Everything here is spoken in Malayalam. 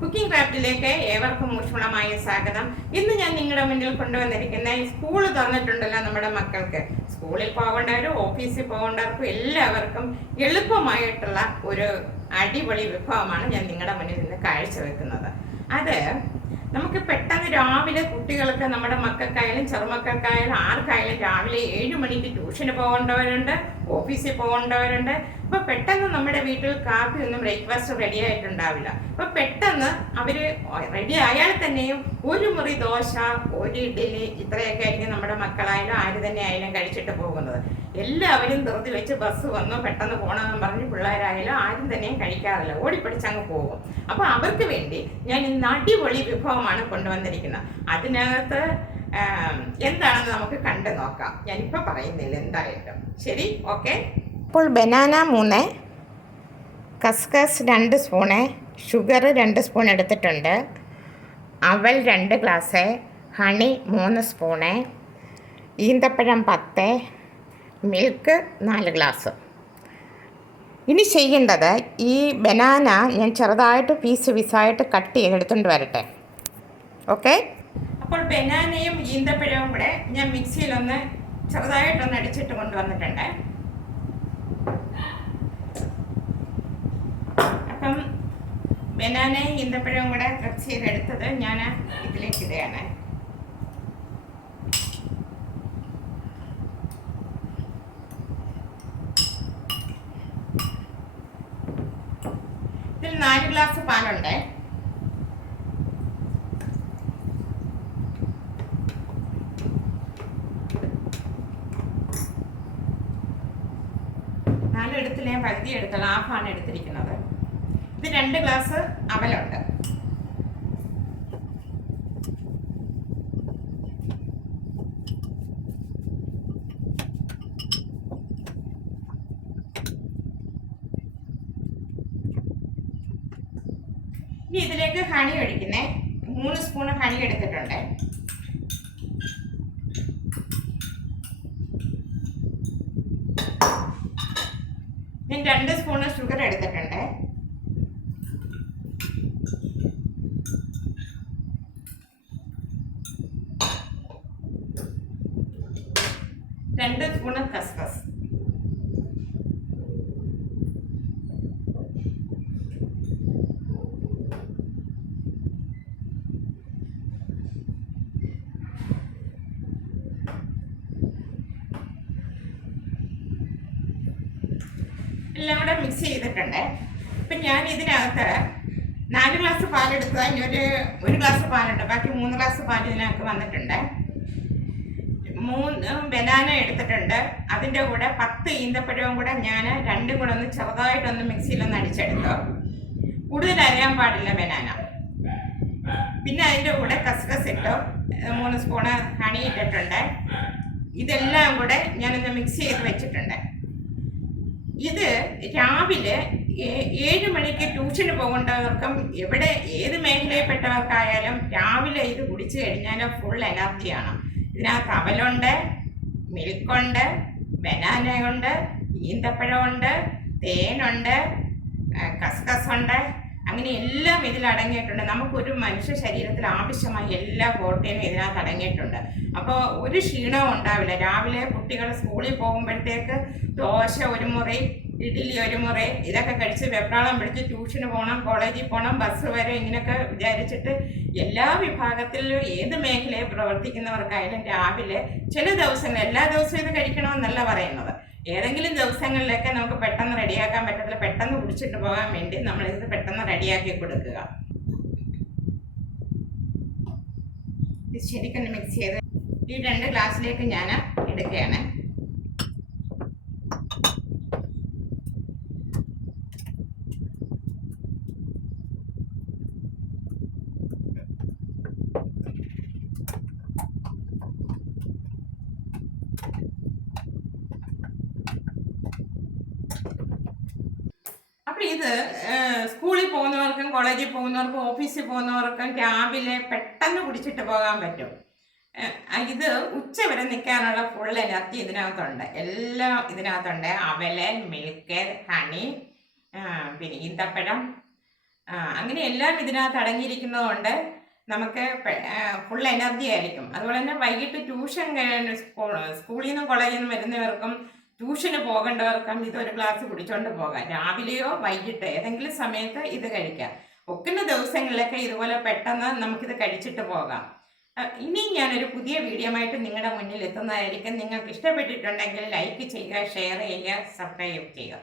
കുക്കിംഗ് ക്രാഫ്റ്റിലേക്ക് ഏവർക്കും ഊഷ്മളമായ സ്വാഗതം. ഇന്ന് ഞാൻ നിങ്ങളുടെ മുന്നിൽ കൊണ്ടുവന്നിരിക്കുന്ന ഈ സ്കൂൾ തുറന്നിട്ടുണ്ടല്ലോ നമ്മുടെ മക്കൾക്ക്. സ്കൂളിൽ പോകേണ്ടവരും ഓഫീസിൽ പോകേണ്ടവർക്കും എല്ലാവർക്കും എളുപ്പമായിട്ടുള്ള ഒരു അടിപൊളി വിഭവമാണ് ഞാൻ നിങ്ങളുടെ മുന്നിൽ നിന്ന് കാഴ്ചവെക്കുന്നത്. അത് നമുക്ക് പെട്ടെന്ന് രാവിലെ കുട്ടികൾക്ക്, നമ്മുടെ മക്കൾക്കായാലും ചെറുമക്കൾക്കായാലും ആർക്കായാലും രാവിലെ 7 മണിക്ക് ട്യൂഷന് പോകേണ്ടവരുണ്ട്, ഓഫീസിൽ പോകേണ്ടവരുണ്ട്. അപ്പോൾ പെട്ടെന്ന് നമ്മുടെ വീട്ടിൽ കാപ്പി ഒന്നും ബ്രേക്ക്ഫാസ്റ്റ് റെഡി ആയിട്ടുണ്ടാവില്ല. അപ്പോൾ പെട്ടെന്ന് അവർ റെഡി ആയാൽ തന്നെയും ഒരു മുറി ദോശ, ഒരു ഇഡ്ഡലി, ഇത്രയൊക്കെ ആയിരിക്കും നമ്മുടെ മക്കളായാലും ആര് തന്നെ ആയാലും കഴിച്ചിട്ട് പോകുന്നത്. എല്ലാവരും ധൃതി വെച്ച് ബസ് വന്നു പെട്ടെന്ന് പോകണമെന്ന് പറഞ്ഞ് പിള്ളേരായാലും ആരും തന്നെയും കഴിക്കാറില്ല, ഓടിപ്പിടിച്ചങ്ങ് പോകും. അപ്പോൾ അവർക്ക് വേണ്ടി ഞാൻ ഇന്ന് അടിപൊളി വിഭവമാണ് കൊണ്ടുവന്നിരിക്കുന്നത്. അതിനകത്ത് എന്താണെന്ന് നമുക്ക് കണ്ടു നോക്കാം. ഞാനിപ്പോൾ പറയുന്നില്ല എന്തായാലും. ശരി, ഓക്കെ. അപ്പോൾ ബനാന 3, കസ്കസ് 2 സ്പൂണ്, ഷുഗർ 2 സ്പൂൺ എടുത്തിട്ടുണ്ട്, അവൽ 2 ഗ്ലാസ്, ഹണി 3 സ്പൂണ്, ഈന്തപ്പഴം 10, മിൽക്ക് 4 ഗ്ലാസ്. ഇനി ചെയ്യേണ്ടത്, ഈ ബനാന ഞാൻ ചെറുതായിട്ട് പീസായിട്ട് കട്ട് ചെയ്തെടുത്തുകൊണ്ട് വരട്ടെ. ഓക്കെ. അപ്പോൾ ബനാനയും ഈന്തപ്പഴവും കൂടെ ഞാൻ മിക്സിയിലൊന്ന് ചെറുതായിട്ടൊന്ന് അടിച്ചിട്ട് കൊണ്ടുവന്നിട്ടുണ്ട്. അപ്പം ബനാനയും ഈന്തപ്പഴവും കൂടെ ക്രഷ് ചെയ്തെടുത്തത് ഞാൻ ഇതിലേക്ക് ഇടുകയാണ്. ഇതിൽ 4 ഗ്ലാസ് പാലുണ്ട്. എടുത്തില്ല, ഞാൻ പകുതി എടുത്തുള്ള ഹാഫാണ് എടുത്തിരിക്കുന്നത്. ഇത് 2 ഗ്ലാസ് അവലുണ്ട്. ഇനി ഇതിലേക്ക് ഹണി ഒഴിക്കുന്നേ. 3 സ്പൂൺ ഹണി എടുത്തിട്ടുണ്ട്. ഞാൻ 2 സ്പൂണ് ഷുഗർ എടുത്തിട്ടുണ്ട്. രണ്ട് സ്പൂണ് കസ്കസ്. എല്ലാം കൂടെ മിക്സ് ചെയ്തിട്ടുണ്ട്. ഇപ്പം ഞാൻ ഇതിനകത്ത് 4 ഗ്ലാസ് പാലെടുക്കുക. ഇനി ഒരു ഗ്ലാസ് പാലുണ്ട്, ബാക്കി 3 ഗ്ലാസ് പാൽ ഇതിനകത്ത് വന്നിട്ടുണ്ട്. 3 ബനാന എടുത്തിട്ടുണ്ട്. അതിൻ്റെ കൂടെ 10 ഈന്തപ്പഴവും കൂടെ ഞാൻ രണ്ടും കൂടെ ഒന്ന് ചെറുതായിട്ടൊന്ന് മിക്സിയിലൊന്ന് അടിച്ചെടുത്തു. കൂടുതൽ അരയാൻ പാടില്ല ബനാന. പിന്നെ അതിൻ്റെ കൂടെ കസ്കസ് ഇട്ടു, 3 സ്പൂണ് ഹണി ഇട്ടിട്ടുണ്ട്. ഇതെല്ലാം കൂടെ ഞാനൊന്ന് മിക്സ് ചെയ്ത് വെച്ചിട്ടുണ്ട്. ഇത് രാവിലെ 7 മണിക്ക് ട്യൂഷന് പോകേണ്ടവർക്കും ഏത് മേഖലയിൽപ്പെട്ടവർക്കായാലും രാവിലെ ഇത് കുടിച്ചു കഴിഞ്ഞാൽ ഫുൾ എനർജിയാണ്. ഇതിനകത്ത് അവലുണ്ട്, മിൽക്കുണ്ട്, ബനാനയുണ്ട്, ഈന്തപ്പഴമുണ്ട്, തേനുണ്ട്, കസ്കസുണ്ട്. അങ്ങനെ എല്ലാം ഇതിൽ അടങ്ങിയിട്ടുണ്ട്. നമുക്കൊരു മനുഷ്യ ശരീരത്തിൽ ആവശ്യമായ എല്ലാ പ്രോട്ടീനും ഇതിനകത്ത് അടങ്ങിയിട്ടുണ്ട്. അപ്പോൾ ഒരു ക്ഷീണവും ഉണ്ടാവില്ല. രാവിലെ കുട്ടികൾ സ്കൂളിൽ പോകുമ്പോഴത്തേക്ക് ദോശ ഒരു മുറി, ഇഡ്ഡലി ഒരു മുറി, ഇതൊക്കെ കഴിച്ച് വെപ്രാളം പിടിച്ച് ട്യൂഷന് പോകണം, കോളേജിൽ പോകണം, ബസ് വരെ, ഇങ്ങനെയൊക്കെ വിചാരിച്ചിട്ട് എല്ലാ വിഭാഗത്തിലും ഏത് മേഖലയിൽ പ്രവർത്തിക്കുന്നവർക്കായാലും രാവിലെ ചില ദിവസങ്ങൾ, എല്ലാ ദിവസവും ഇത് കഴിക്കണമെന്നല്ല പറയുന്നത്, ഏതെങ്കിലും ദിവസങ്ങളിലൊക്കെ നമുക്ക് പെട്ടെന്ന് റെഡിയാക്കാൻ പറ്റത്തില്ല, പെട്ടെന്ന് കുടിച്ചിട്ട് പോകാൻ വേണ്ടി നമ്മളിത് പെട്ടെന്ന് റെഡിയാക്കി കൊടുക്കുക. ഇത് ശരിക്കും മിക്സ് ചെയ്ത് ഈ 2 ഗ്ലാസ്സിലേക്ക് ഞാൻ എടുക്കുകയാണ്. അപ്പോൾ ഇത് സ്കൂളിൽ പോകുന്നവർക്കും കോളേജിൽ പോകുന്നവർക്കും ഓഫീസിൽ പോകുന്നവർക്കും രാവിലെ പെട്ടെന്ന് കുടിച്ചിട്ട് പോകാൻ പറ്റും. ഇത് ഉച്ച വരെ നിൽക്കാനുള്ള ഫുൾ എനർജി ഇതിനകത്തുണ്ട്. എല്ലാം ഇതിനകത്തുണ്ട്. അവല്, മിൽക്ക്, ഹണി, പിന്നെ ഈന്തപ്പഴം, അങ്ങനെ എല്ലാം ഇതിനകത്ത് അടങ്ങിയിരിക്കുന്നതുകൊണ്ട് നമുക്ക് ഫുൾ എനർജി ആയിരിക്കും. അതുപോലെ തന്നെ വൈകിട്ട് ട്യൂഷൻ സ്കൂളിൽ നിന്നും കോളേജിൽ നിന്നും വരുന്നവർക്കും ട്യൂഷന് പോകേണ്ടവർക്കും ഇതൊരു ഗ്ലാസ് കുടിച്ചോണ്ട് പോകാം. രാവിലെയോ വൈകിട്ട് ഏതെങ്കിലും സമയത്ത് ഇത് കഴിക്കാം. ഒക്കുന്ന ദിവസങ്ങളിലൊക്കെ ഇതുപോലെ പെട്ടെന്ന് നമുക്കിത് കഴിച്ചിട്ട് പോകാം. ഇനിയും ഞാനൊരു പുതിയ വീഡിയോ ആയിട്ട് നിങ്ങളുടെ മുന്നിൽ എത്തുന്നതായിരിക്കും. നിങ്ങൾക്ക് ഇഷ്ടപ്പെട്ടിട്ടുണ്ടെങ്കിൽ ലൈക്ക് ചെയ്യുക, ഷെയർ ചെയ്യുക, സബ്സ്ക്രൈബ് ചെയ്യുക.